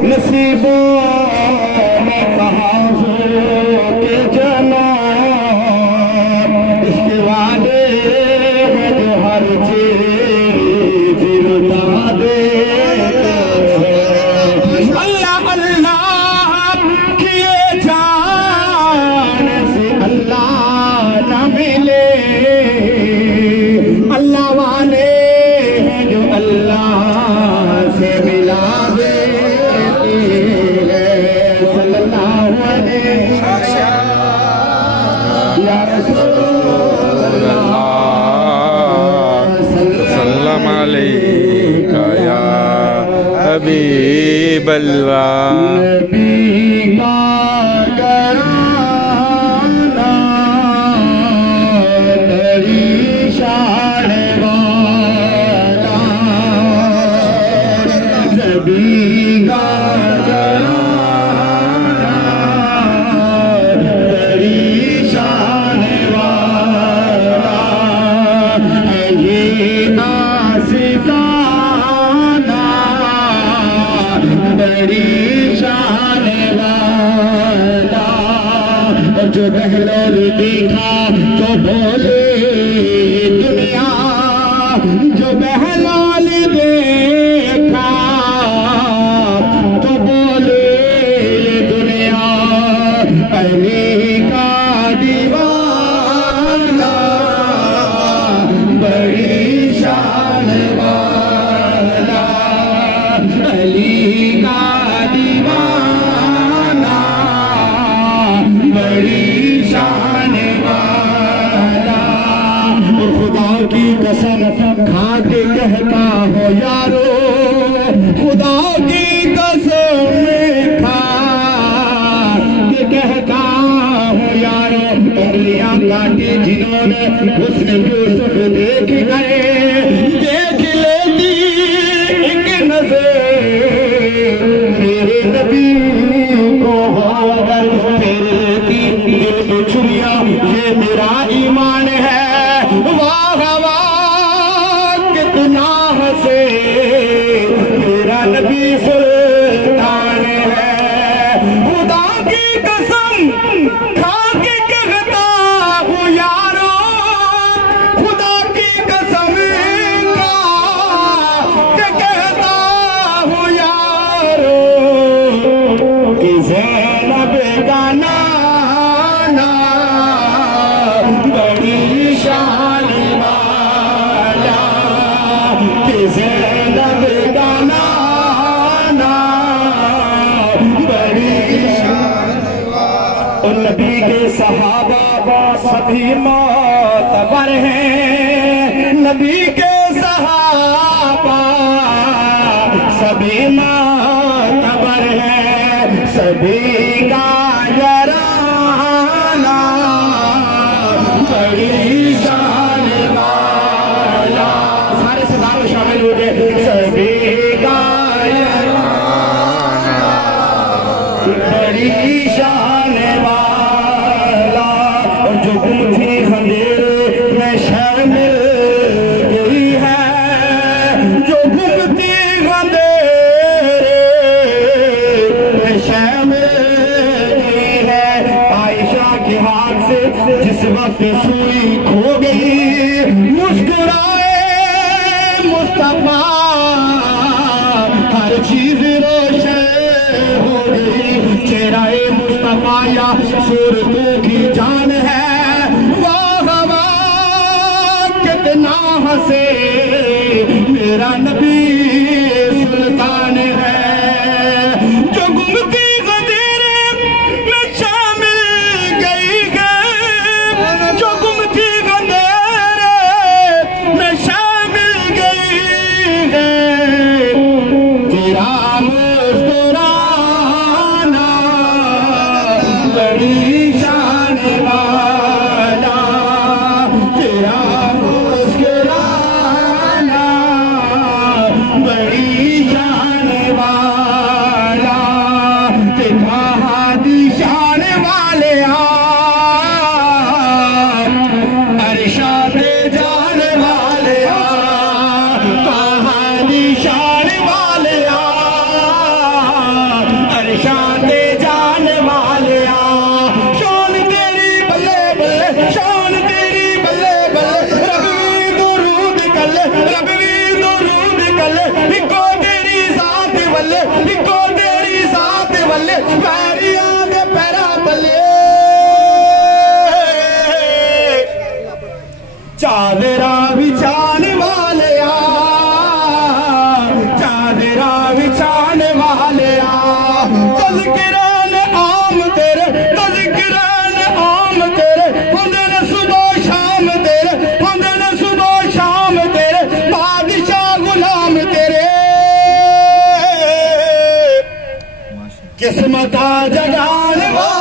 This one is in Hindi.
नसीबों में कहाँ हो के जना इसके वादे हैं जो हर चीज लुटा दे। अल्लाह अल्लाह किए जाने से अल्लाह न मिले। अल्लाह वाले हैं जो अल्लाह से मिला दे। सल्लम अलैका या हबीब अल्लाह। नबी का घराना तेरी शान वाला। नबी का घराना तेरी शान वाला है ये आशिकाना बड़ी शान वाला। जो बहलोल देखा तो बोले दुनिया, जो बहलोल देखा तो बोले दुनिया। अली का दीवाना बड़ी शान वाला। अली का दीवाना बड़ी शान वाला। खुदा की कसम खा के कहता हो यारो, खुदा की कसम खा के कहता हो यारो। उंगलियां काटी जिन्होंने हुस्न यूसुफ देख गए, देख लेती एक नजर मेरे नबी को होकर फेरती दिल में छुरिया। ये मेरा ईमान है। वाह वाह कितना हंसे मेरा नबी सुल्तान है। खुदा की कसम खा के कहता हूँ यारो, खुदा की कसम खा के कहता हूँ यारो कि ज़ैनब का नाना बड़ी शान वाला। कि ज़ैनब का नाना बड़ी शान वाला। उन नबी के सहाबा सभी मोतबर हैं। नबी के सहाबा सभी मोतबर हैं। सभी का घराना बड़ी शान वाला। सारे सदाम शामिल हो गए। सभी का घराना बड़ी शान वाला। और जो गुम थी अंधेरे में शामिल गई है, जो गुम थी अंधेरे में शामिल गई है। आयशा के हाथ से जिस वक्त सुई खो गई, मुस्कुराए मुस्तफा हर चीज रोशन हो गई। चेहरा मुस्तफा तज़किरान आम तेरे, तज़किरान आम तेरे, होंदे ने सुबह शाम तेरे, होंदे ने सुबह शाम तेरे, बादशाह गुलाम तेरे। किस्मत जगाने वाले